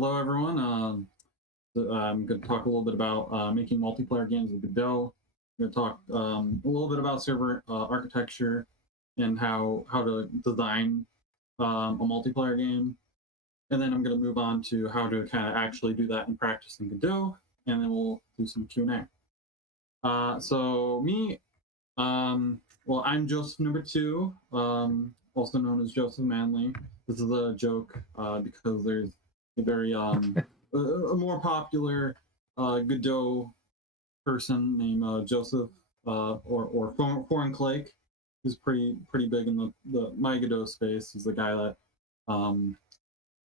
Hello, everyone. I'm going to talk a little bit about making multiplayer games with Godot. I'm going to talk a little bit about server architecture and how to design a multiplayer game. And then I'm going to move on to how to kind of actually do that in practice in Godot. And then we'll do some Q&A. So me, well, I'm Joseph number 2, also known as Joseph Manley. This is a joke because there's a very a more popular Godot person named Joseph or Foreign Clake, who's pretty big in the my Godot space. He's the guy that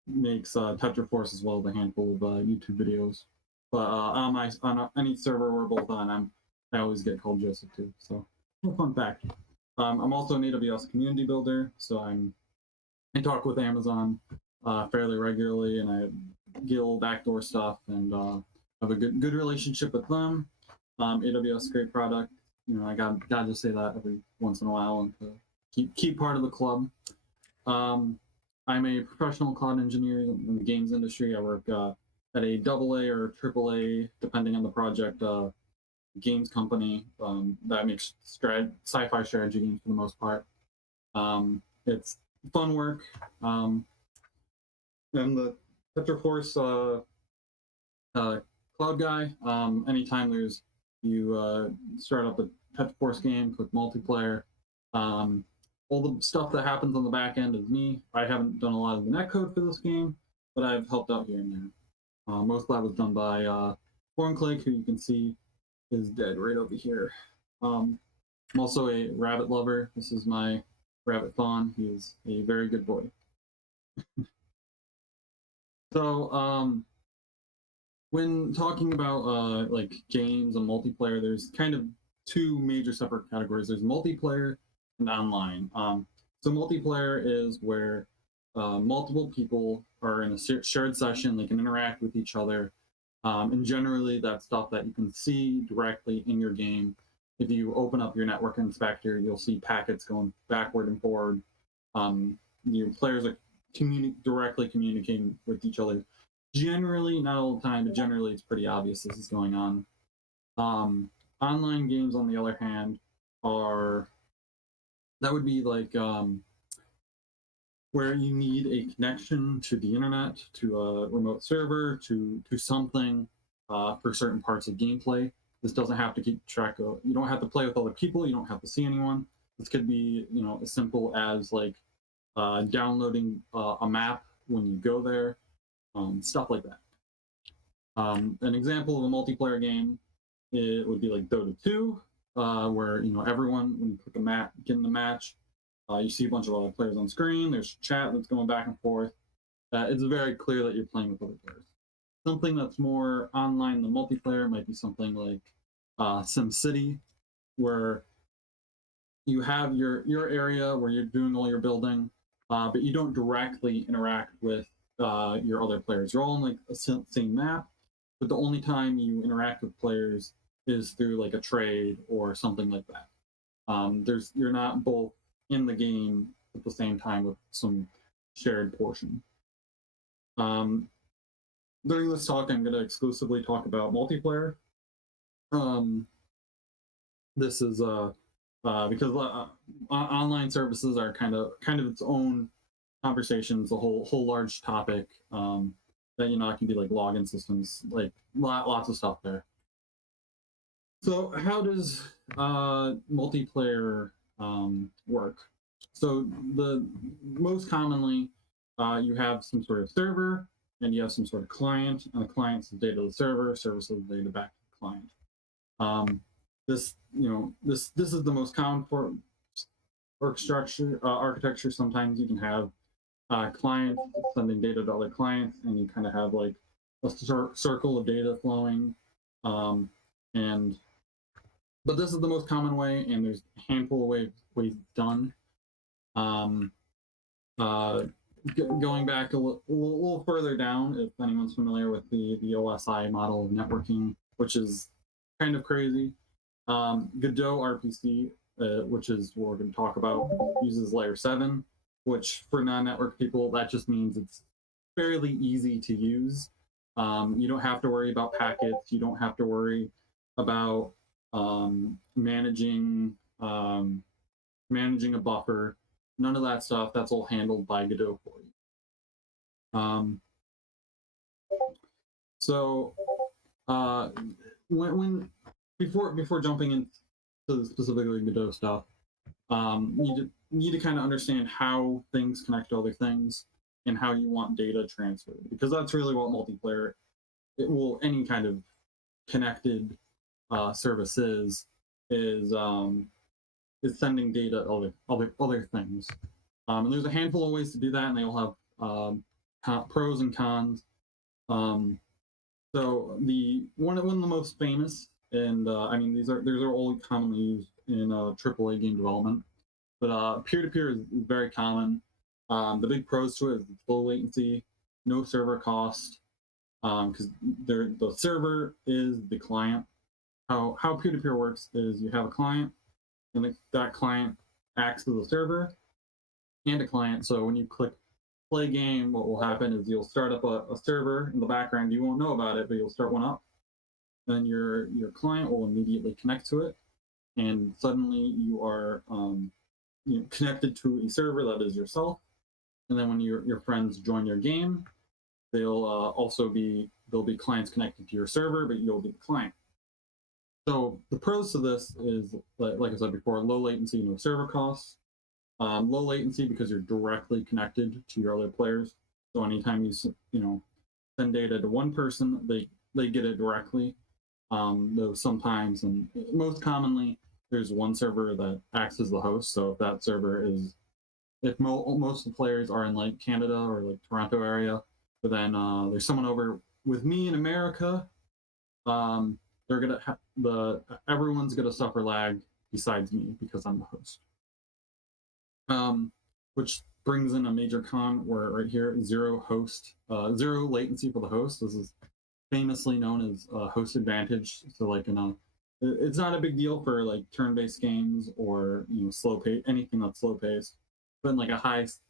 makes TetraForce as well as a handful of YouTube videos. But on any server we're both on, I always get called Joseph too. So fun fact. I'm also an AWS community builder, so I talk with Amazon fairly regularly, and I get a little backdoor stuff, and have a good relationship with them. AWS, great product. You know, I got to say that every once in a while, and to keep part of the club. I'm a professional cloud engineer in the games industry. I work at a AA or AAA, depending on the project, games company that makes sci-fi strategy games for the most part. It's fun work. And the TetraForce cloud guy, anytime you start up a TetraForce game, click multiplayer, all the stuff that happens on the back end is me. I haven't done a lot of the netcode for this game, but I've helped out here and there. Most of that was done by Foreign Clake, who you can see is dead right over here. I'm also a rabbit lover. This is my rabbit fawn. He is a very good boy. So when talking about like games and multiplayer, there's kind of two major separate categories. There's multiplayer and online. So multiplayer is where multiple people are in a shared session. They can interact with each other. And generally, that's stuff that you can see directly in your game. If you open up your network inspector, you'll see packets going backward and forward. Your players are directly communicating with each other. Generally, not all the time, but generally it's pretty obvious this is going on. Online games, on the other hand, that would be like where you need a connection to the internet, to a remote server, to something for certain parts of gameplay. This doesn't have to keep track of, you don't have to play with other people, you don't have to see anyone. This could be, you know, as simple as like downloading a map when you go there, stuff like that. An example of a multiplayer game, it would be like Dota 2, where, you know, everyone, when you click a map, get in the match, you see a bunch of other players on screen. There's chat that's going back and forth. It's very clear that you're playing with other players. Something that's more online than multiplayer might be something like SimCity, where you have your area where you're doing all your building, but you don't directly interact with your other players. You're all on like a same map, but the only time you interact with players is through like a trade or something like that. You're not both in the game at the same time with some shared portion. During this talk, I'm going to exclusively talk about multiplayer. This is because online services are kind of its own conversations, a whole large topic that, you know, it can be like login systems, like lots of stuff there. So how does multiplayer work? So the most commonly, you have some sort of server, and you have some sort of client, and the client sends data to the server, server sends data back to the client. This is the most common for architecture. Sometimes you can have clients sending data to other clients, and you kind of have like a circle of data flowing. But this is the most common way, and there's a handful of ways it's done. Going back a little further down, if anyone's familiar with the Osi model of networking, which is kind of crazy. Godot Rpc, which is what we're going to talk about, uses layer 7, which for non-network people, that just means it's fairly easy to use. You don't have to worry about packets. You don't have to worry about managing a buffer. None of that stuff. That's all handled by Godot for you. So when before jumping into the specifically Godot stuff, you need to kind of understand how things connect to other things and how you want data transferred, because that's really what multiplayer, any kind of connected service is sending data to other things. And there's a handful of ways to do that, and they all have pros and cons. So one of the most famous, and I mean these are all commonly used in AAA game development, but peer-to-peer is very common. The big pros to it is low latency, no server cost, because the server is the client. How peer-to-peer works is you have a client, and that client acts as a server and a client. So when you click play game, what will happen is you'll start up a server in the background. You won't know about it, but you'll start one up. Then your client will immediately connect to it, and suddenly you are connected to a server that is yourself. And then when your friends join your game, there'll be clients connected to your server, but you'll be the client. So the pros to this is, like I said before, low latency, no server costs. Low latency because you're directly connected to your other players. So anytime you send data to one person, they get it directly. Though sometimes, and most commonly, there's one server that acts as the host. So if that server is, if most of the players are in like Canada or like Toronto area, but then there's someone over with me in America, they're gonna everyone's gonna suffer lag besides me because I'm the host. Which brings in a major con where right here, zero latency for the host. This is famously known as host advantage. So like it's not a big deal for like turn-based games or slow pace, anything that's slow paced, but in like a high-paced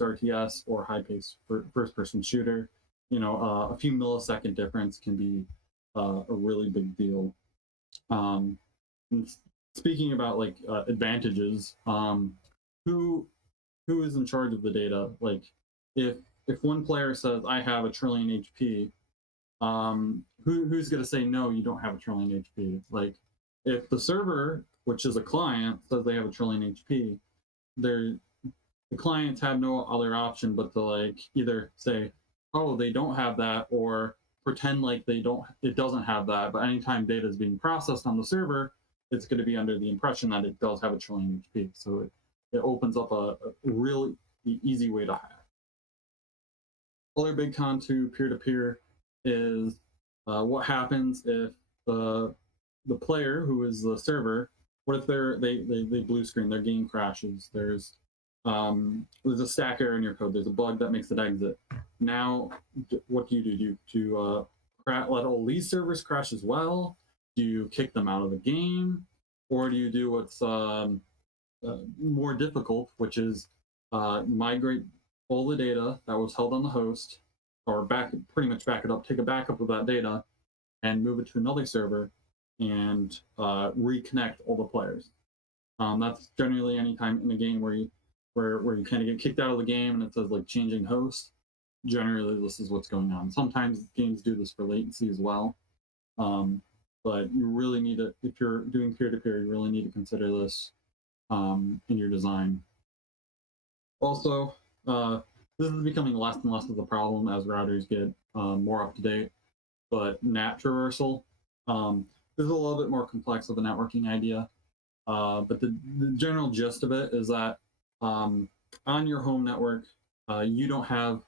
RTS or high-paced first-person shooter, a few millisecond difference can be a really big deal. And speaking about like advantages, who is in charge of the data? Like if one player says I have a trillion HP, who's going to say no, you don't have a trillion HP? Like if the server, which is a client, says they have a trillion HP, the clients have no other option but to like either say, oh, they don't have that, or pretend like it doesn't have that. But anytime data is being processed on the server, it's going to be under the impression that it does have a trillion HP. So it opens up a really easy way to hack. Other big con to peer-to-peer is what happens if the player, who is the server, what if they blue screen, their game crashes, there's a stack error in your code, there's a bug that makes it exit. Now, what do? Do you let all these servers crash as well? Do you kick them out of the game? Or do you do what's more difficult, which is migrate all the data that was held on the host, or pretty much back it up, take a backup of that data, and move it to another server, and reconnect all the players. That's generally any time in the game where you kind of get kicked out of the game and it says like changing host. Generally, this is what's going on. Sometimes games do this for latency as well, but you really need to, if you're doing peer-to-peer, you really need to consider this in your design. Also, this is becoming less and less of a problem as routers get more up to date. But NAT traversal, this is a little bit more complex of a networking idea. But the general gist of it is that on your home network, you don't have,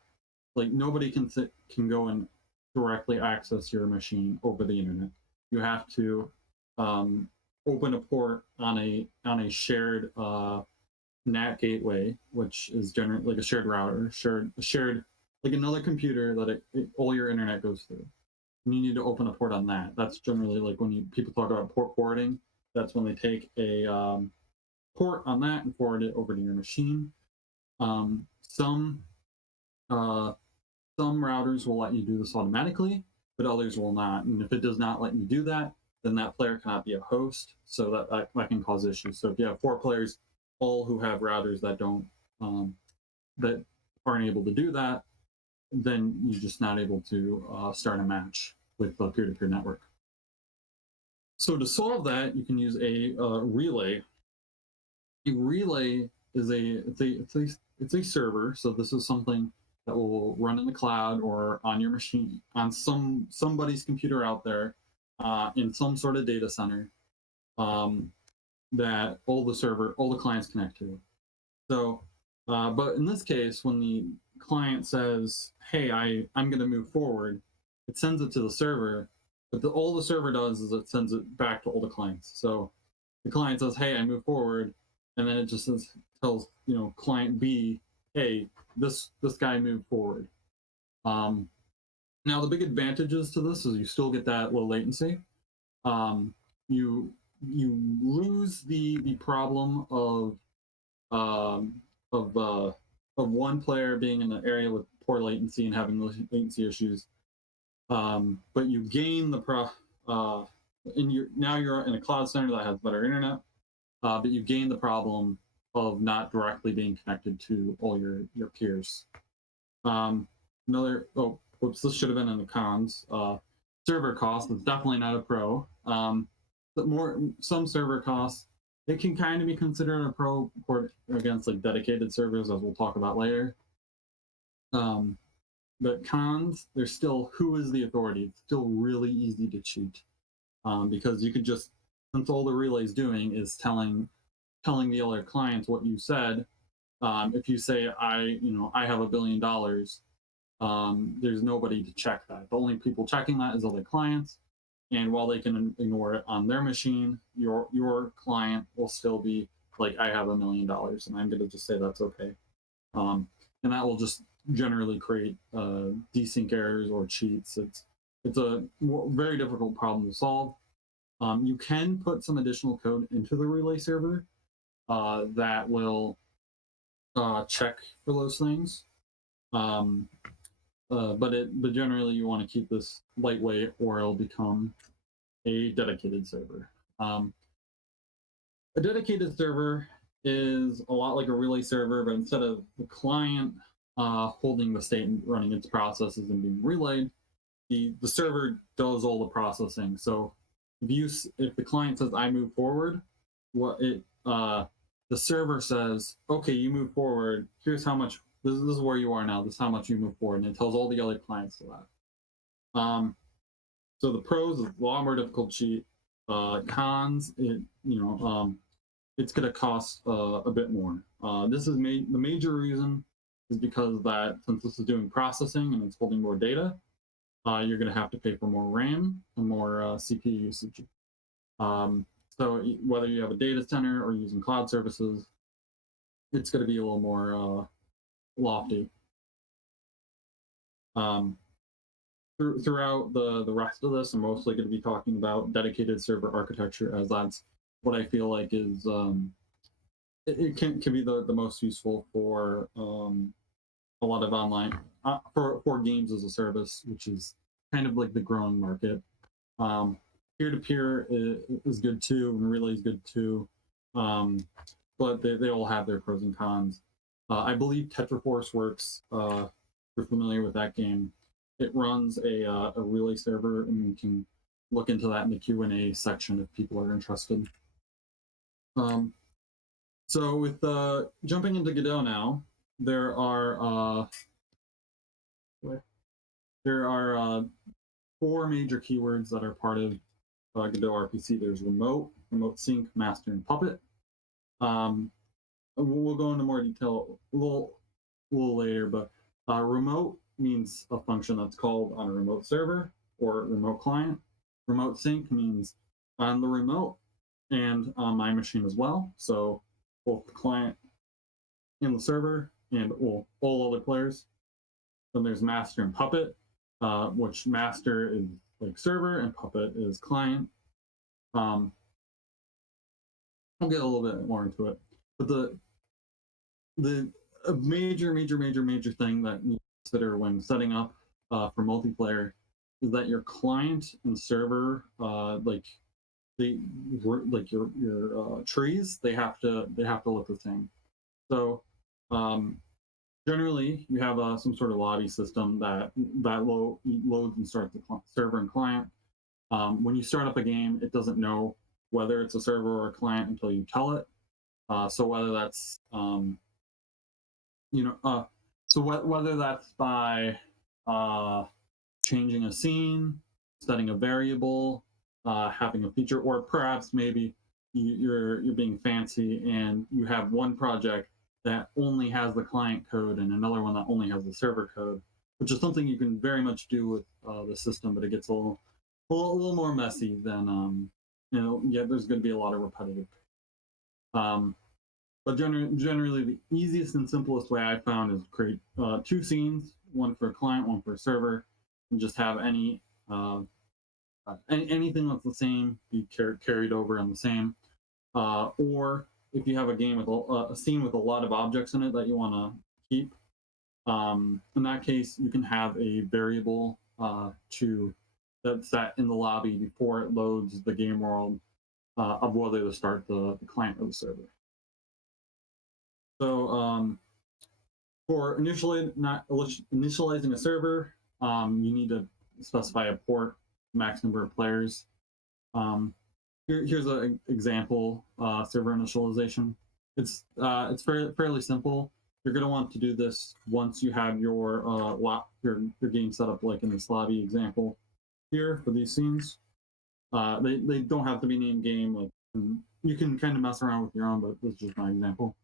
like, nobody can go and directly access your machine over the internet. You have to open a port on a shared NAT gateway, which is generally like a shared router, shared like another computer that all your internet goes through. And you need to open a port on that. That's generally like when people talk about port forwarding. That's when they take a port on that and forward it over to your machine. Some some routers will let you do this automatically, but others will not. And if it does not let you do that, then that player cannot be a host, so that can cause issues. So if you have 4 players, all who have routers that don't that aren't able to do that, then you're just not able to start a match with a peer-to-peer network. So to solve that, you can use a relay. A relay is it's a server. So this is something that will run in the cloud or on your machine, on somebody's computer out there, in some sort of data center, that all the clients connect to. So, but in this case, when the client says, "Hey, I'm going to move forward," it sends it to the server. But all the server does is it sends it back to all the clients. So the client says, "Hey, I move forward," and then it just tells client B, "Hey, this guy moved forward." Now the big advantages to this is you still get that low latency. You lose the problem of one player being in an area with poor latency and having latency issues. But you gain the now you're in a cloud center that has better internet, but you gain the problem of not directly being connected to all your peers. This should have been in the cons. Server cost is definitely not a pro. But some server costs, it can kind of be considered a pro against like dedicated servers, as we'll talk about later. But cons, there's still, who is the authority? It's still really easy to cheat, because you could just, since all the relay is doing is telling the other clients what you said. If you say I have $1 billion, there's nobody to check that. The only people checking that is other clients. And while they can ignore it on their machine, your client will still be like, I have $1 million, and I'm going to just say that's okay. And that will just generally create desync errors or cheats. It's a very difficult problem to solve. You can put some additional code into the relay server that will check for those things. But generally you want to keep this lightweight, or it'll become a dedicated server. A dedicated server is a lot like a relay server, but instead of the client holding the state and running its processes and being relayed, the server does all the processing. So if the client says I move forward, the server says, okay, you move forward, here's how much, this is where you are now, this is how much you move forward, and it tells all the other clients to that. So the pros is a lot more difficult to cheat. Cons, it's going to cost a bit more. This is the major reason is because that since this is doing processing and it's holding more data, you're going to have to pay for more RAM and more CPU usage. So whether you have a data center or using cloud services, it's going to be a little more lofty. Throughout the rest of this, I'm mostly going to be talking about dedicated server architecture, as that's what I feel like is it can be the most useful for a lot of online for games as a service, which is kind of like the growing market. Peer-to-peer is good too, and relay is good too, but they all have their pros and cons. I believe TetraForce works. If you're familiar with that game, it runs a relay server, and you can look into that in the Q&A section if people are interested. So with jumping into Godot now, there are 4 major keywords that are part of Godot RPC. There's remote sync, master, and puppet. We'll go into more detail a little later, but remote means a function that's called on a remote server or remote client. Remote sync means on the remote and on my machine as well. So both the client and the server and all other players. Then there's master and puppet, which master is like server and puppet is client. I'll get a little bit more into it, but the major thing that needs consider when setting up for multiplayer is that your client and server, like your trees, they have to look the same. So generally, you have some sort of lobby system that loads and starts the server and client. When you start up a game, it doesn't know whether it's a server or a client until you tell it. So whether that's whether that's by changing a scene, setting a variable, having a feature, or perhaps maybe you're being fancy and you have one project that only has the client code and another one that only has the server code, which is something you can very much do with the system, but it gets a little more messy than there's going to be a lot of repetitive. But generally, the easiest and simplest way I found is create two scenes, one for a client, one for a server, and just have anything that's the same be carried over on the same. Or if you have a game with a scene with a lot of objects in it that you want to keep, in that case, you can have a variable that's set in the lobby before it loads the game world of whether to start the client or the server. So for initializing a server, you need to specify a port, max number of players. Here's an example server initialization. It's fairly simple. You're going to want to do this once you have your game set up, like in this lobby example here for these scenes. They don't have to be named game. Like you can kind of mess around with your own, but this is just my example.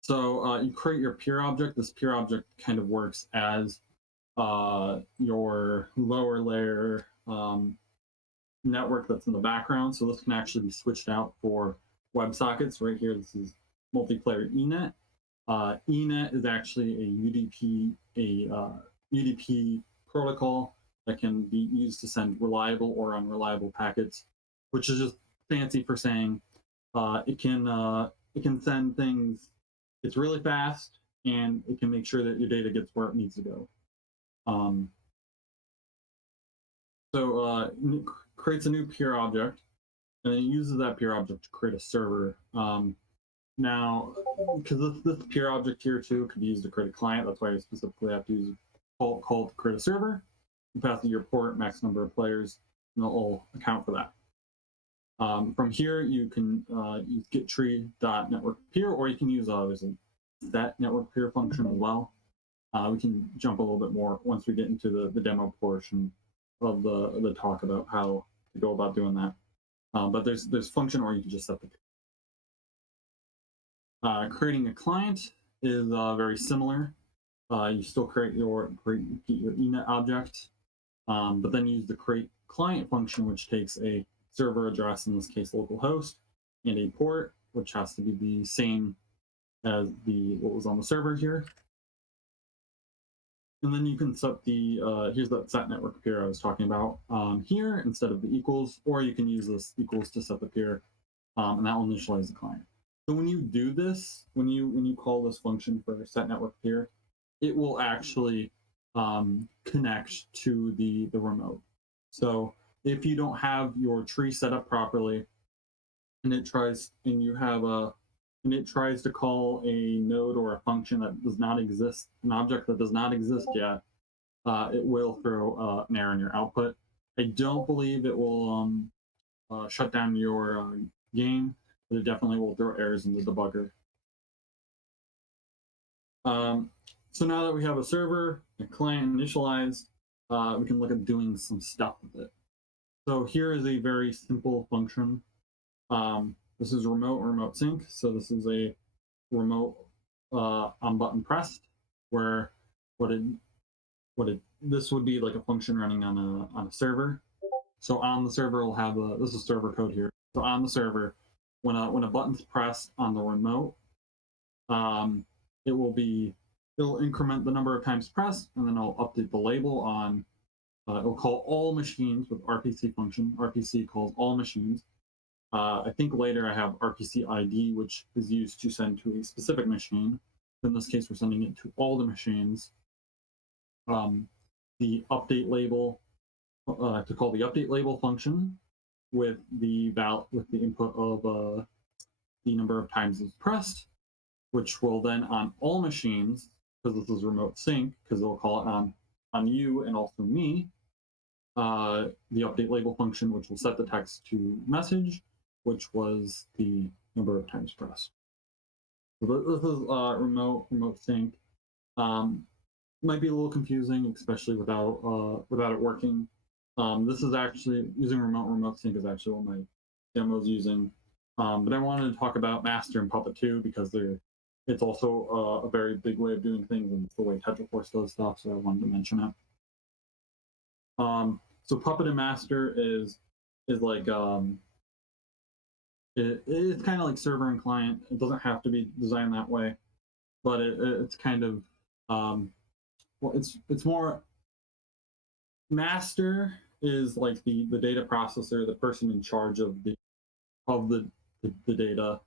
So you create your peer object. This peer object kind of works as your lower layer network that's in the background. So this can actually be switched out for WebSockets. Right here, this is multiplayer eNet. eNet is actually a UDP protocol that can be used to send reliable or unreliable packets, which is just fancy for saying it can send things. It's really fast, and it can make sure that your data gets where it needs to go. So creates a new peer object, and then it uses that peer object to create a server. Now, because this peer object here too could be used to create a client, that's why you specifically have to use call to create a server. You pass it your port, max number of players, and it'll all account for that. From here, you can use getTree.network peer, or you can use there's a set network peer function as well. We can jump a little bit more once we get into the demo portion of the talk about how to go about doing that. But there's function, or you can just set the creating a client is very similar. You still create your eNet object, but then use the create client function, which takes a server address, in this case localhost, and a port, which has to be the same as what was on the server here. And then you can set here's that set network peer I was talking about here instead of the equals, or you can use this equals to set the peer, and that will initialize the client. So when you do this, when you call this function for set network peer, it will actually connect to the remote. So if you don't have your tree set up properly, and it tries to call a node or a function that does not exist, an object that does not exist yet, it will throw an error in your output. I don't believe it will shut down your game, but it definitely will throw errors in the debugger. So now that we have a server, a client initialized, we can look at doing some stuff with it. So here is a very simple function. This is remote sync. So this is a remote on button pressed, where this would be like a function running on a server. So on the server, we'll have this is server code here. So on the server, when a button's pressed on the remote, it'll increment the number of times pressed, and then I'll update the label on. It'll call all machines with Rpc function. Rpc calls all machines. I think later I have Rpc ID, which is used to send to a specific machine. In this case, we're sending it to all the machines. The update label, to call the update label function with the input of the number of times it's pressed, which will then on all machines, because this is remote sync, because it'll call it on you and also me, the update label function, which will set the text to message, which was the number of times pressed. So this is remote sync. Might be a little confusing, especially without it working. This is actually using remote sync is actually what my demo is using. But I wanted to talk about master and puppet too, because it's also a very big way of doing things, and it's the way TetraForce does stuff. So I wanted to mention it. So puppet and master is like it's kind of like server and client. It doesn't have to be designed that way, but it's kind of well, it's more. Master is like the data processor, the person in charge of the data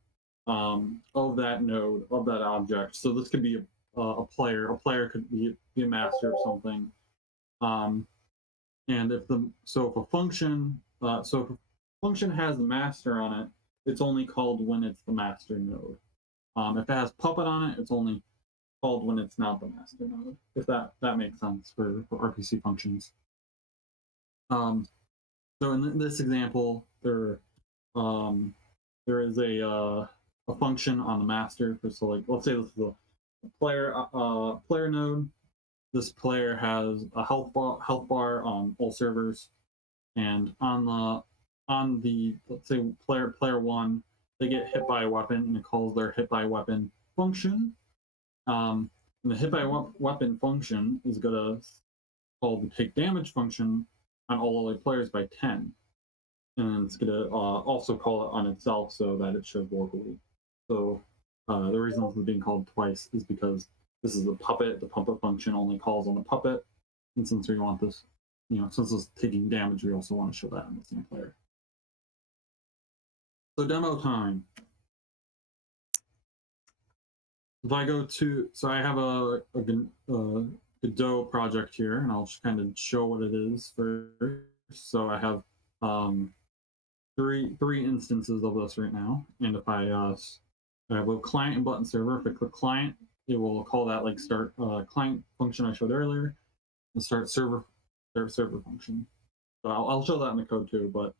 of that node, of that object. So this could be a player. A player could be a master of something. And if a function has the master on it, it's only called when it's the master node. If it has puppet on it, it's only called when it's not the master node. If that makes sense for RPC functions. So in this example, there is a function on the master. So like, let's say this is a player node. This player has a health bar on all servers, and on the let's say player one, they get hit by a weapon, and it calls their hit by weapon function. And the hit by weapon function is gonna call the take damage function on all other players by 10. And it's going to also call it on itself so that it shows locally. So the reason this is being called twice is because this is a puppet. The puppet function only calls on the puppet. And since we want this, since it's taking damage, we also want to show that on the same player. So demo time. If I go to, so I have a Godot project here, and I'll just kind of show what it is first. So I have three instances of this right now, and if I have a client and button server. If I click client, it will call that like start client function I showed earlier, and start server function. So I'll show that in the code too. But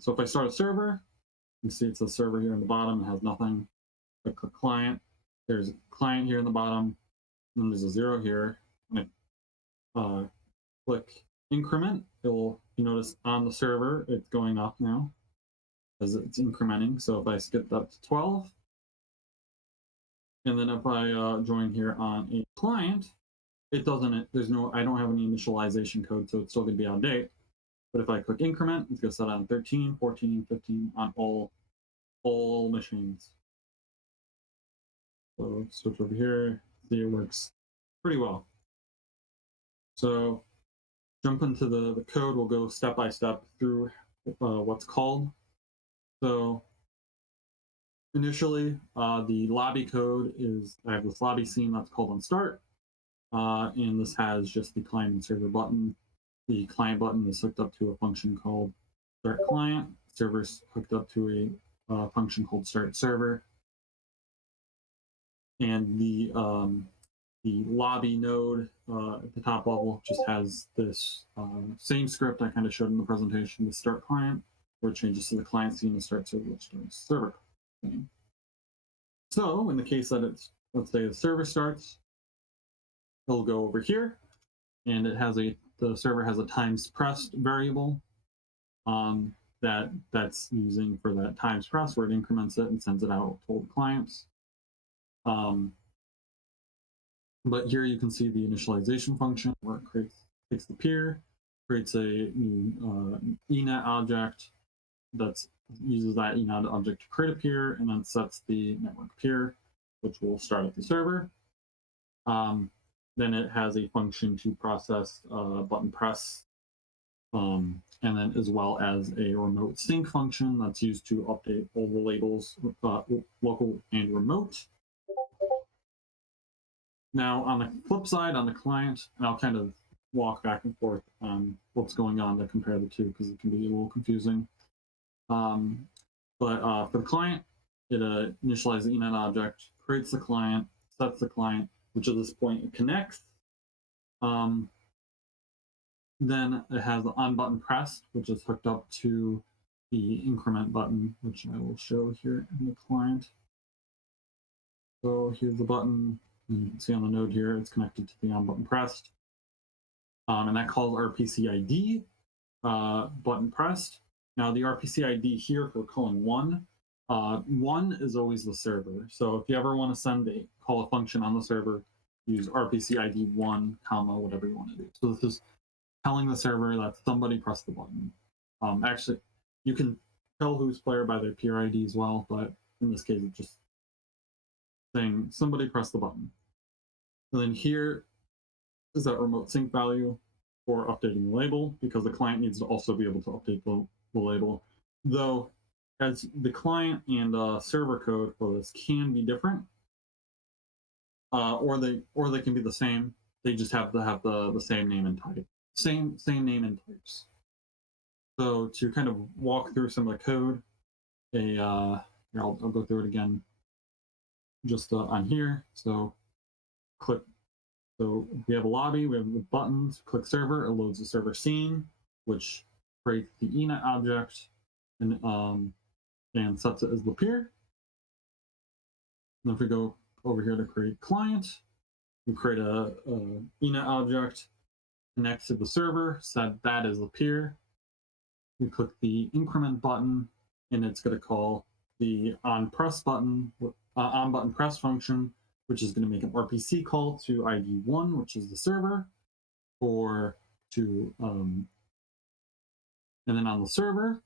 so if I start a server, you see it's a server here in the bottom. It has nothing. If I click client, there's a client here in the bottom, and then there's a 0 here. And I click increment, you notice on the server it's going up now as it's incrementing. So if I skip up to 12, and then if I join here on a client, it doesn't. I don't have any initialization code, so it's still going to be out of date. But if I click increment, it's going to set on 13, 14, 15 on all machines. So switch over here. See, it works pretty well. So jump into the code. We'll go step by step through what's called. So initially, the lobby code is, I have this lobby scene that's called on start, and this has just the client and server button. The client button is hooked up to a function called start client. Server's hooked up to a function called start server. And the lobby node at the top level just has this same script I kind of showed in the presentation, the start client, where it changes to the client scene and start server, which starts server. So in the case that it's, let's say the server starts, it'll go over here, and the server has a times pressed variable that's using for that times press, where it increments it and sends it out to all the clients. But here you can see the initialization function where it takes the peer, creates a new enet object that uses that enet object to create a peer, and then sets the network peer, which will start at the server. Then it has a function to process button press, and then as well as a remote sync function that's used to update all the labels, local and remote. Now, on the flip side, on the client, and I'll kind of walk back and forth on what's going on to compare the two because it can be a little confusing. But for the client, it initializes the init object, creates the client, sets the client, which at this point it connects. Then it has the on button pressed, which is hooked up to the increment button, which I will show here in the client. So here's the button. And you can see on the node here, it's connected to the on button pressed. And that calls RPC ID button pressed. Now the RPC ID here, if we're calling one is always the server. So if you ever want to call a function on the server, use RPC ID 1, comma, whatever you want to do. So this is telling the server that somebody pressed the button. Actually, you can tell who's player by their peer ID as well, but in this case, it's just saying somebody pressed the button. And then here is that remote sync value for updating the label, because the client needs to also be able to update the label. Though, as the client and server code for this can be different, or they can be the same. They just have to have the same name and type. Same name and types. So to kind of walk through some of the code, here, I'll go through it again just on here. So click. So we have a lobby, we have the buttons, click server, it loads the server scene, which creates the init object and sets it as the peer. And if we go over here to create client, we create a init object, connects to the server, set that as the peer. We click the increment button, and it's going to call the on button press function, which is going to make an RPC call to ID1, which is the server, and then on the server,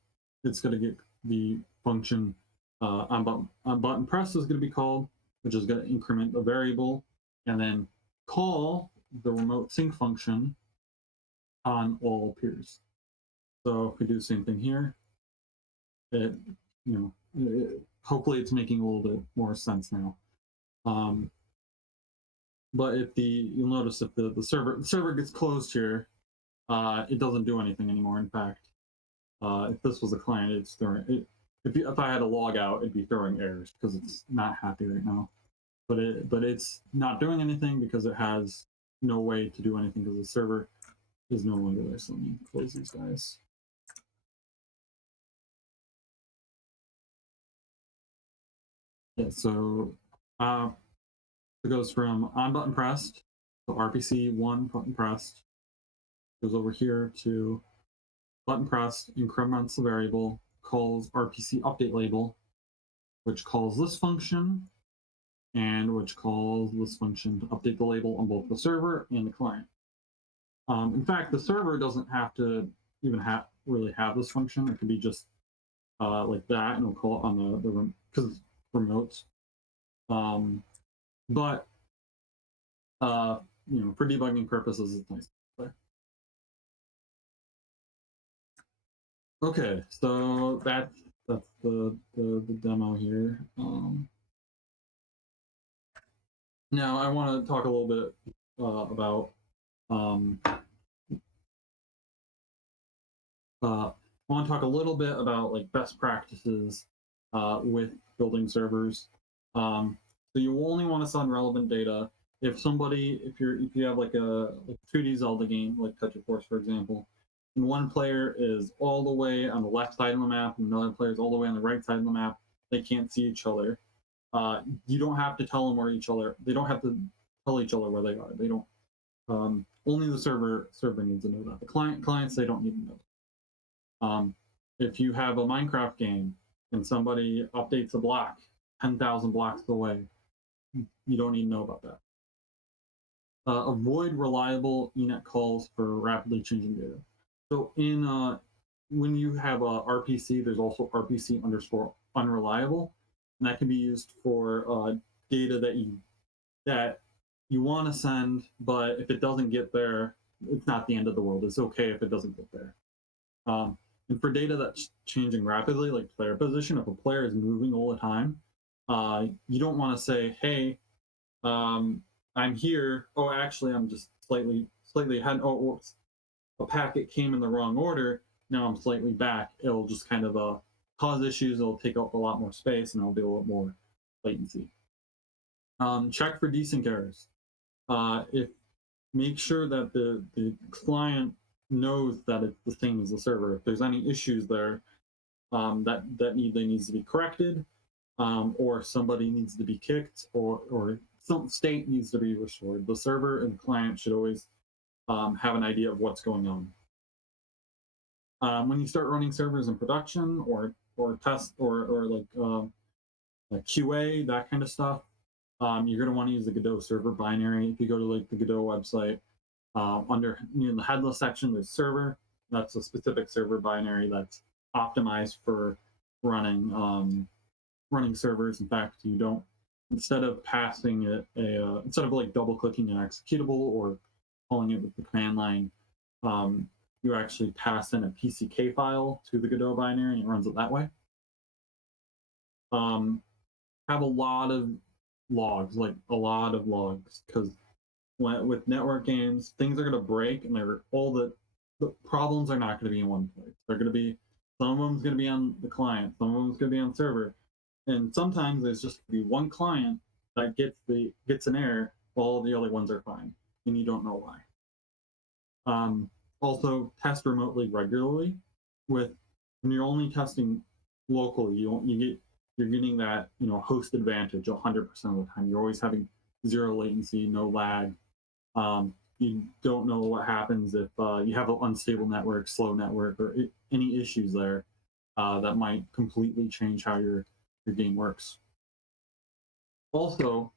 it's going to get the function on button press is going to be called, which is going to increment the variable, and then call the remote sync function on all peers. So if we do the same thing here, hopefully it's making a little bit more sense now. But you'll notice if the server gets closed here, it doesn't do anything anymore. In fact, if this was a client, it's throwing it. If I had to log out, it'd be throwing errors because it's not happy right now. But it's not doing anything because it has no way to do anything because the server is no longer there. So let me close these guys. Yeah, so it goes from on button pressed, so RPC 1 button pressed, goes over here to button pressed, increments the variable, calls RPC update label, which calls this function, and which calls this function to update the label on both the server and the client. In fact, the server doesn't have to even really have this function. It could be just like that, and we'll call it on the because it's remote. But for debugging purposes, it's nice. Okay, so that's the demo here. Now I want to talk a little bit about like best practices with building servers. So you only want to send relevant data if you have like a 2D Zelda game like TetraForce, for example, and one player is all the way on the left side of the map and another player is all the way on the right side of the map. They can't see each other. You don't have to tell them where each other. They don't have to tell each other where they are. They don't. Only the server needs to know that. The clients they don't need to know. If you have a Minecraft game and somebody updates a block 10,000 blocks away, you don't need to know about that. Avoid reliable init calls for rapidly changing data. So when you have a RPC, there's also RPC underscore unreliable, and that can be used for data that you want to send, but if it doesn't get there, it's not the end of the world. It's okay if it doesn't get there. And for data that's changing rapidly, like player position, if a player is moving all the time, you don't want to say, hey, I'm here. Oh, actually, I'm just slightly ahead. Oh, whoops. A packet came in the wrong order. Now I'm slightly back. It'll just kind of cause issues. It'll take up a lot more space, and it'll be a lot more latency. Check for desync errors. If make sure that the client knows that it's the same as the server. If there's any issues there, that needs to be corrected, or somebody needs to be kicked, or some state needs to be restored. The server and the client should always have an idea of what's going on. When you start running servers in production or test or like QA, that kind of stuff, you're going to want to use the Godot server binary. If you go to like the Godot website, under in the headless section, there's server. That's a specific server binary that's optimized for running running servers. In fact, you don't, instead of passing it instead of like double clicking an executable or calling it with the command line, you actually pass in a PCK file to the Godot binary and it runs it that way. Have a lot of logs, because with network games, things are going to break, and the problems are not going to be in one place. They're going to be, some of them's going to be on the client, some of them's going to be on server, and sometimes there's just going to be one client that gets an error, while the other ones are fine, and you don't know why. Also, test remotely regularly. When you're only testing locally, you're getting that host advantage 100% of the time. You're always having zero latency, no lag. You don't know what happens if you have an unstable network, slow network, or any issues there that might completely change how your game works. Also,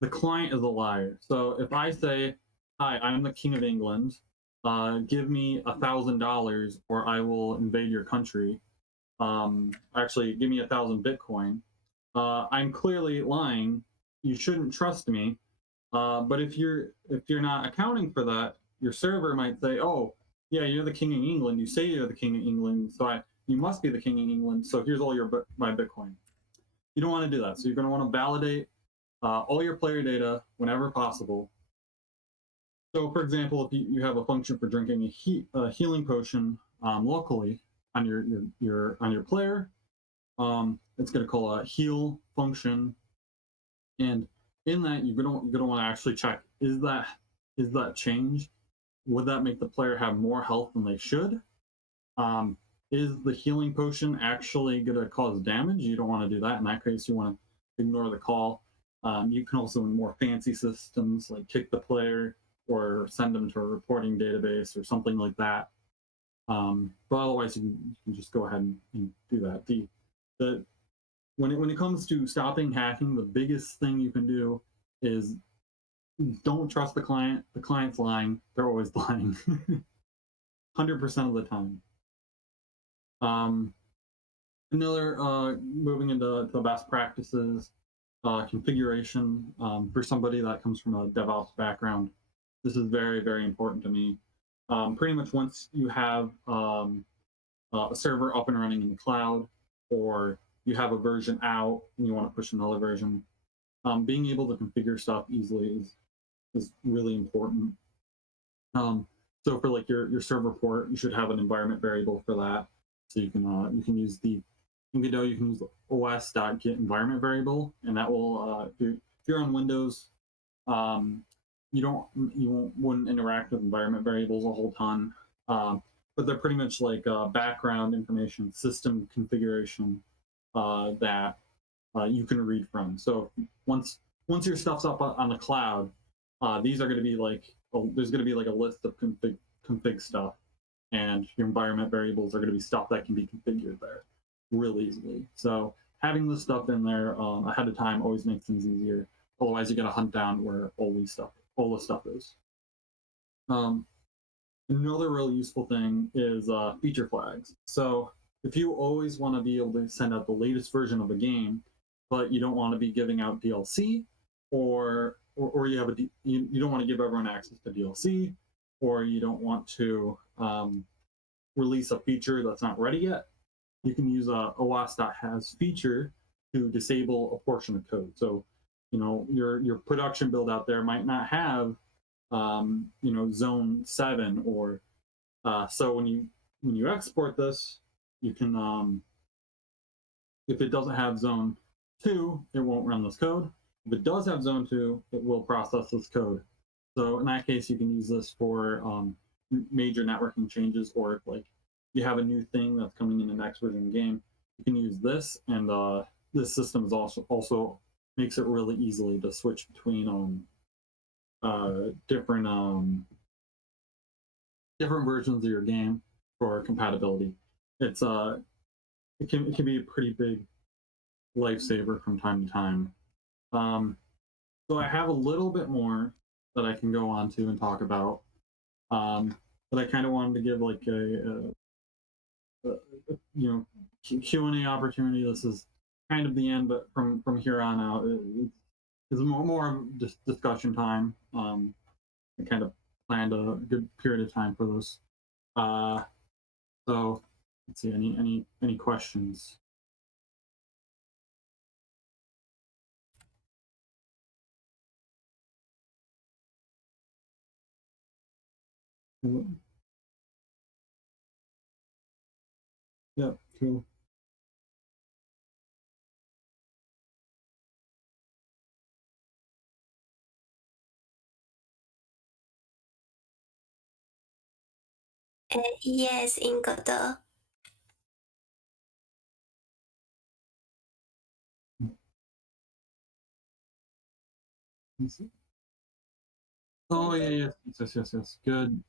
the client is a liar. So if I say, "Hi, I'm the King of England. Give me $1,000, or I will invade your country. Actually, give me 1,000 Bitcoin." I'm clearly lying. You shouldn't trust me. But if you're not accounting for that, your server might say, "Oh, yeah, you're the King of England. You say you're the King of England, so you must be the King of England. So here's all my Bitcoin." You don't want to do that. So you're going to want to validate all your player data whenever possible. So, for example, if you have a function for drinking a healing potion locally on your player, it's going to call a heal function, and in that you're going to want to actually check, is that change? Would that make the player have more health than they should? Is the healing potion actually going to cause damage? You don't want to do that. In that case, you want to ignore the call. You can also, in more fancy systems, like kick the player or send them to a reporting database or something like that. But otherwise, you can just go ahead and do that. When it comes to stopping hacking, the biggest thing you can do is don't trust the client. The client's lying. They're always lying. 100% of the time. Moving into the best practices, configuration. For somebody that comes from a DevOps background, this is very, very important to me. Pretty much once you have a server up and running in the cloud, or you have a version out and you want to push another version, being able to configure stuff easily is really important. So for like your server port, you should have an environment variable for that. So you can use in Godot, you can use os.get environment variable, and that will if you're on Windows, you wouldn't interact with environment variables a whole ton, but they're pretty much like background information, system configuration that you can read from. So once your stuff's up on the cloud, these are going to be there's going to be like a list of config stuff, and your environment variables are going to be stuff that can be configured there real easily. So having this stuff in there ahead of time always makes things easier. Otherwise, you got to hunt down where all the stuff is. Another really useful thing is feature flags. So if you always want to be able to send out the latest version of a game, but you don't want to be giving out DLC, or you don't want to give everyone access to DLC, or you don't want to release a feature that's not ready yet, you can use a os.has feature to disable a portion of code. So your production build out there might not have zone 7 or so when you export this, you can if it doesn't have zone 2, it won't run this code. If it does have zone 2, it will process this code. So in that case, you can use this for major networking changes, or if like you have a new thing that's coming in the next version of the game, you can use this, and this system is also makes it really easily to switch between different versions of your game for compatibility. It can be a pretty big lifesaver from time to time. So I have a little bit more that I can go on to and talk about, but I kind of wanted to give like a Q&A opportunity. This is kind of the end, but from here on out, it's more of just discussion time. I kind of planned a good period of time for this. So let's see, any questions? Yeah, cool. Yes, in Godot. Oh yeah, yes. Good.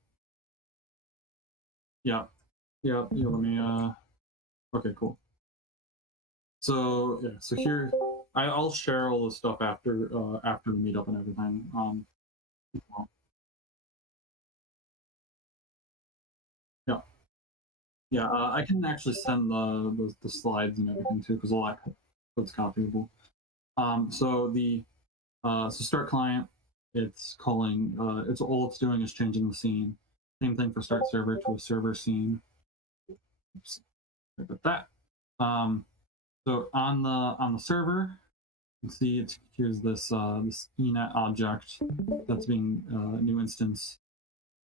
Yeah, yeah. Let me. Okay, cool. So yeah, so here I'll share all this stuff after the meetup and everything. Well, yeah, yeah. I can actually send the slides and everything too, because all that that's copyable. So the so start client, it's calling. It's all it's doing is changing the scene. Same thing for start server to a server scene. Oops, like that. So on the server, you can see here's this enet object that's being new instance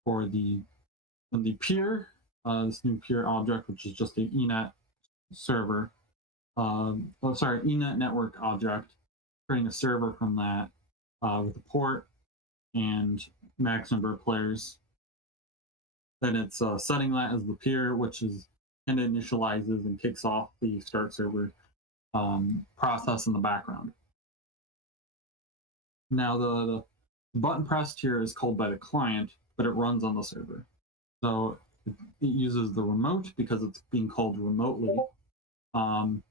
for the peer, this new peer object, which is just an enet server. Enet network object, creating a server from that with a port and max number of players. Then it's setting that as the peer, which is and initializes and kicks off the start server process in the background. Now the button pressed here is called by the client, but it runs on the server. So it uses the remote because it's being called remotely, and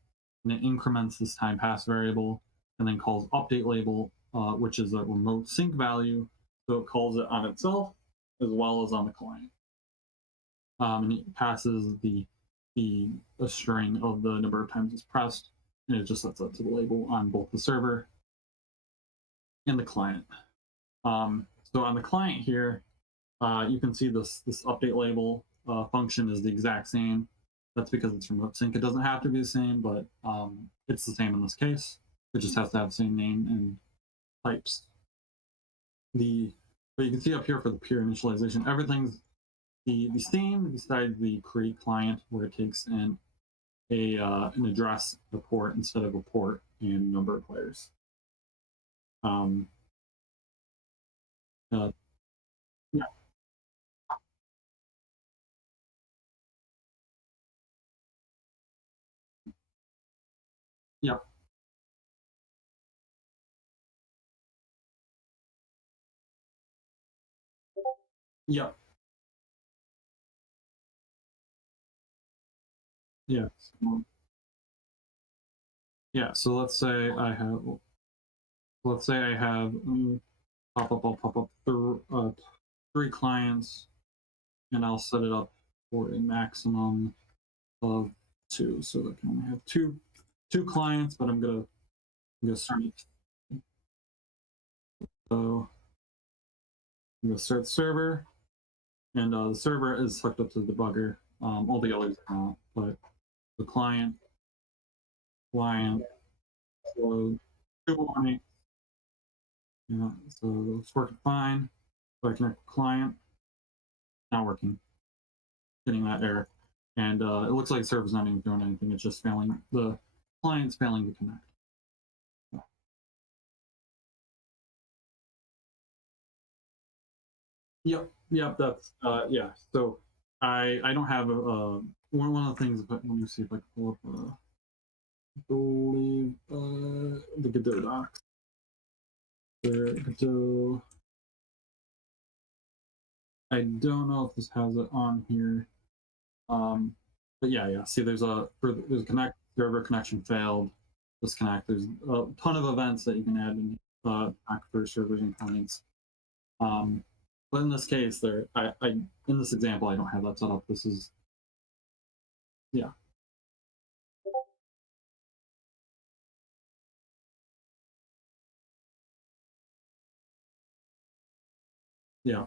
it increments this time pass variable, and then calls update label, which is a remote sync value. So it calls it on itself as well as on the client, and it passes a string of the number of times it's pressed, and it just sets that to the label on both the server and the client. So on the client here, you can see this update label function is the exact same. That's because it's remote sync. It doesn't have to be the same, but it's the same in this case. It just has to have the same name and types. But you can see up here for the peer initialization, everything's the same besides the create client, where it takes in an address, a port instead of a port and number of players. Uh, yeah, yeah, yeah, yeah. Yeah. So let's say I have I'll pop up three clients, and I'll set it up for a maximum of two, so that I can only have two clients. But I'm gonna start it. So I'm gonna start the server, and the server is hooked up to the debugger. All the others are not, but the client, so two warnings. Yeah, so it's working fine. So I connect with client, not working, getting that error. And it looks like the server's not even doing anything. It's just failing. The client's failing to connect. Yep, that's yeah. So I don't have a one of the things. But let me see if I can pull up. I believe the Godot docs. Godot. I don't know if this has it on here. But yeah. See, there's a connect server connection failed. Disconnect. There's a ton of events that you can add in back for servers and clients. But in this case, in this example, I don't have that set up. This is yeah, yeah.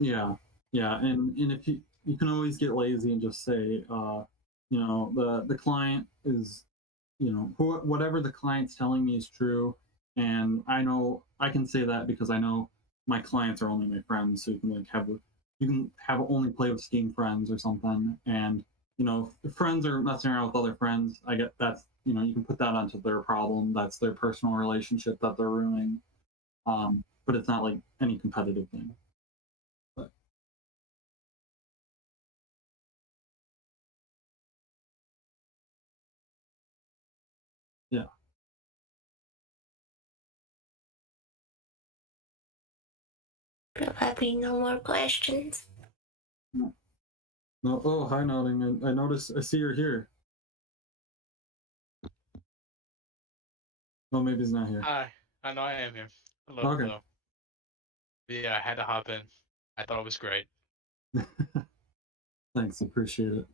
Yeah, yeah, and if you can always get lazy and just say, the client is, whatever the client's telling me is true, and I know I can say that because I know my clients are only my friends, so you can have only play with Steam friends or something, and if friends are messing around with other friends, I get that's you can put that onto their problem. That's their personal relationship that they're ruining. But it's not like any competitive thing. But yeah. Probably no more questions. No. No. Oh, hi, nodding. I notice. I see you're here. Oh, maybe he's not here. Hi, I know I am here. Hello, Okay. hello. Yeah, I had to hop in. I thought it was great. Thanks. Appreciate it.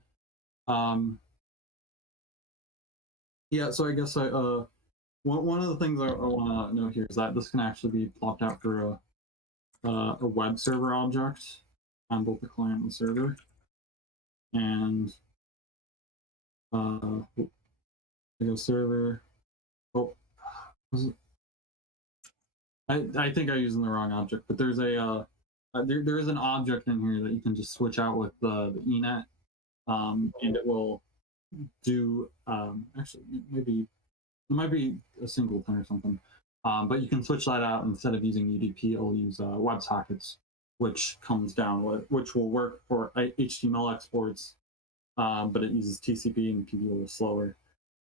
Um. Yeah. So I guess one of the things I want to know here is that this can actually be plopped out for a web server object on both the client and the server, and I go server. Oh, was it I think I'm using the wrong object, but there is an object in here that you can just switch out with the enet, and it will do actually maybe it might be a singleton or something, but you can switch that out instead of using UDP. It'll use WebSockets, which comes down with which will work for HTML exports, but it uses TCP and can be a little slower.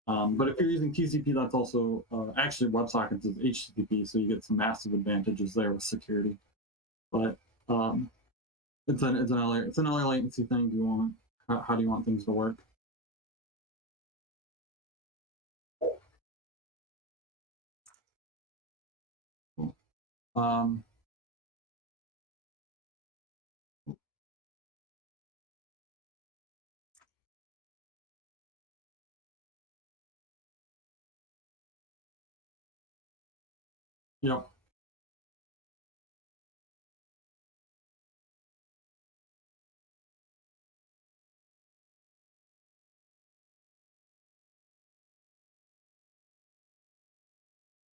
But if you're using TCP, that's also actually WebSockets is HTTP, so you get some massive advantages there with security. But um, it's another latency thing. Do you want how do you want things to work? Cool. Um, yep.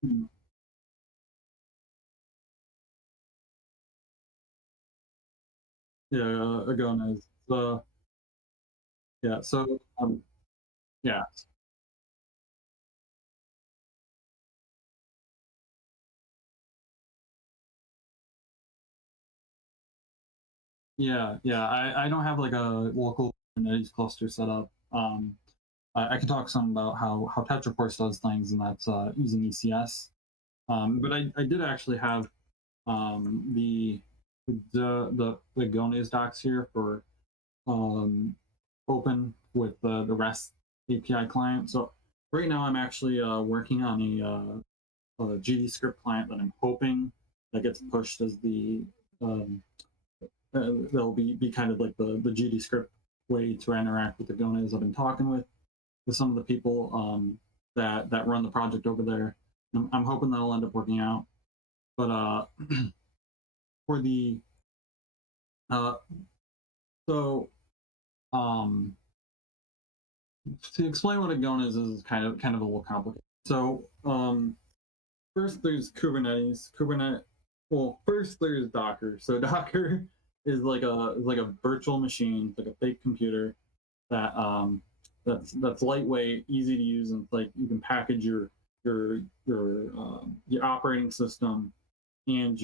Mm. Yeah, again, is yeah. So yeah, yeah. I don't have like a local Kubernetes cluster set up. I can talk some about how TetraForce does things, and that's using ECS. But I did actually have the the Gones docs here for open with the REST API client. So right now I'm actually working on a GDScript client that I'm hoping that gets pushed as the um, that'll be kind of like the GDScript way to interact with the Gones. I've been talking with some of the people that run the project over there. I'm hoping that'll end up working out. But for the uh, So, to explain what a GONE is kind of a little complicated. So, first there's Kubernetes. Well, first there's Docker. So Docker is like a virtual machine, like a fake computer that that's lightweight, easy to use, and it's like you can package your operating system and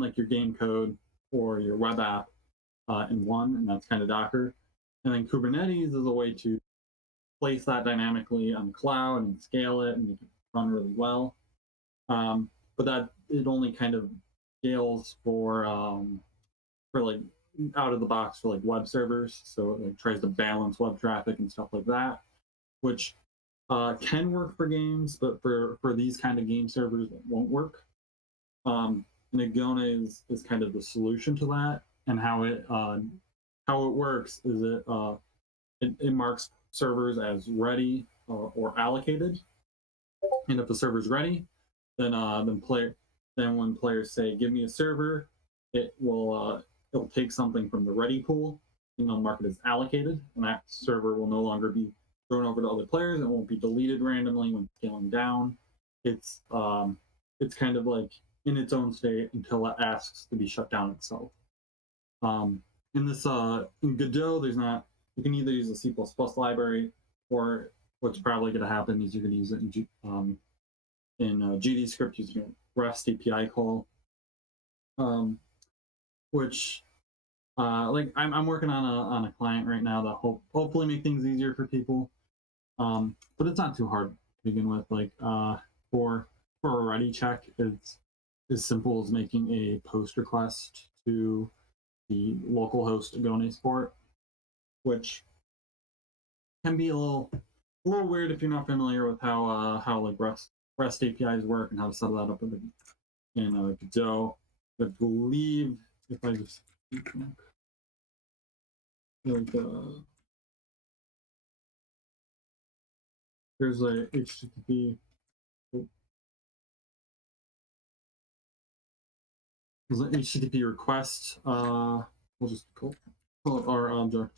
like your game code or your web app in one, and that's kind of Docker. And then Kubernetes is a way to place that dynamically on the cloud and scale it and make it run really well. But that it only kind of scales for like out of the box for like web servers. So it like tries to balance web traffic and stuff like that, which can work for games, but for these kind of game servers, it won't work. And Agona is kind of the solution to that, and how it works is it marks servers as ready or allocated, and if the server's ready, then when players say give me a server, it'll take something from the ready pool and they'll mark it as allocated, and that server will no longer be thrown over to other players. It won't be deleted randomly when scaling down. It's kind of like in its own state until it asks to be shut down itself. In Godot, there's not. You can either use a C++ library, or what's probably going to happen is you're going to use it in GDScript using a REST API call, which like I'm working on a client right now that hopefully make things easier for people, but it's not too hard to begin with. Like for a ready check, it's as simple as making a post request to the local host Agone port, which can be a little weird if you're not familiar with how like REST APIs work and how to set that up in Godot. I believe if I just like there's a HTTP. There's an HTTP request. We'll just call our object.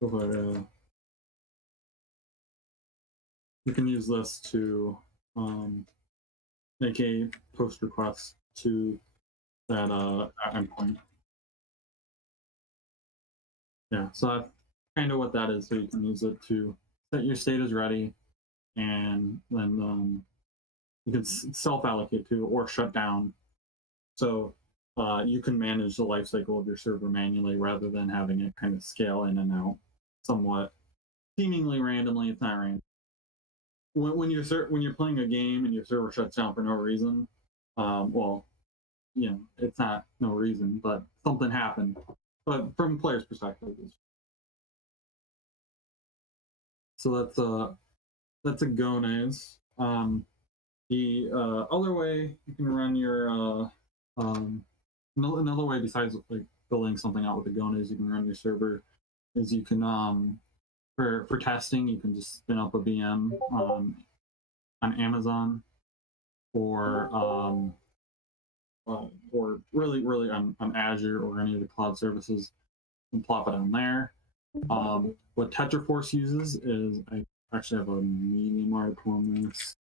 You can use this to make a post request to that endpoint. Yeah, so that's kind of what that is. So you can use it to set your state as ready, and then you can self-allocate to or shut down. So you can manage the lifecycle of your server manually rather than having it kind of scale in and out somewhat seemingly randomly. It's not random. When you're playing a game and your server shuts down for no reason, well, it's not no reason, but something happened. But from player's perspective, so that's a Gonaz. The other way you can run your another way besides like building something out with a Gonaz, you can run your server is you can for testing you can just spin up a VM on Amazon or really on Azure or any of the cloud services and plop it on there. What TetraForce uses is I actually have a Medium article on this.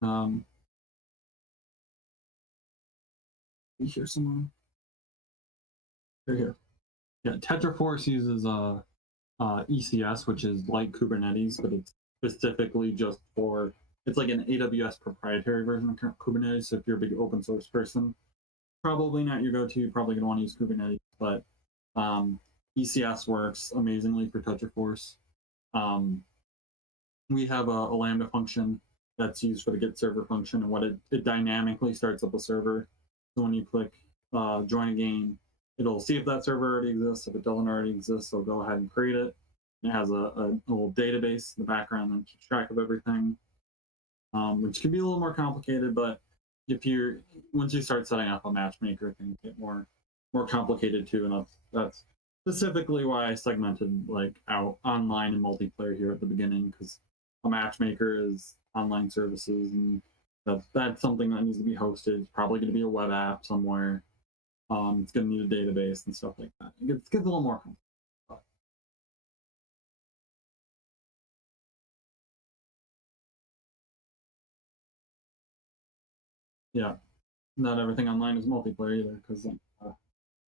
You hear someone? Right here. Yeah, TetraForce uses ECS, which is like Kubernetes, but it's specifically just for it's like an AWS proprietary version of Kubernetes. So if you're a big open source person, probably not your go-to. You're probably going to want to use Kubernetes, but ECS works amazingly for TetraForce. We have a Lambda function that's used for the get server function, and what it dynamically starts up a server. So when you click join a game, it'll see if that server already exists. If it doesn't already exist, it'll go ahead and create it. It has a little database in the background that keeps track of everything, which can be a little more complicated. But once you start setting up a matchmaker, things get more complicated too, and that's specifically why I segmented like out online and multiplayer here at the beginning, because a matchmaker is online services and That's something that needs to be hosted. It's probably going to be a web app somewhere. It's going to need a database and stuff like that. It gets a little more complex. Yeah, not everything online is multiplayer either, because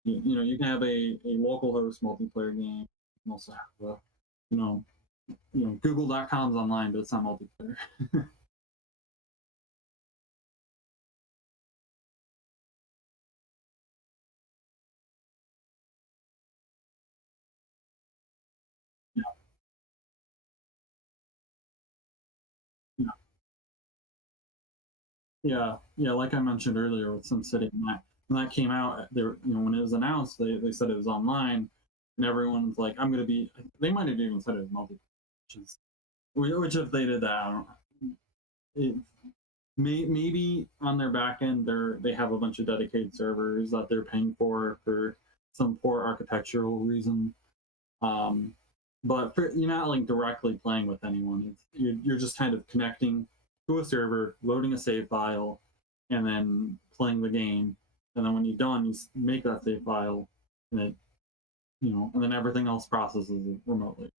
you can have a local host multiplayer game. You can also have Google.com's online, but it's not multiplayer. Yeah, yeah, yeah. Like I mentioned earlier with SimCity, when that came out, there, when it was announced, they said it was online, and everyone's like, "I'm gonna be." They might have even said it was multiplayer, which if they did that, I don't. It, maybe on their back end, they have a bunch of dedicated servers that they're paying for some poor architectural reason. But you're not like directly playing with anyone. You're just kind of connecting to a server, loading a save file, and then playing the game. And then when you're done, you make that save file, and and then everything else processes it remotely.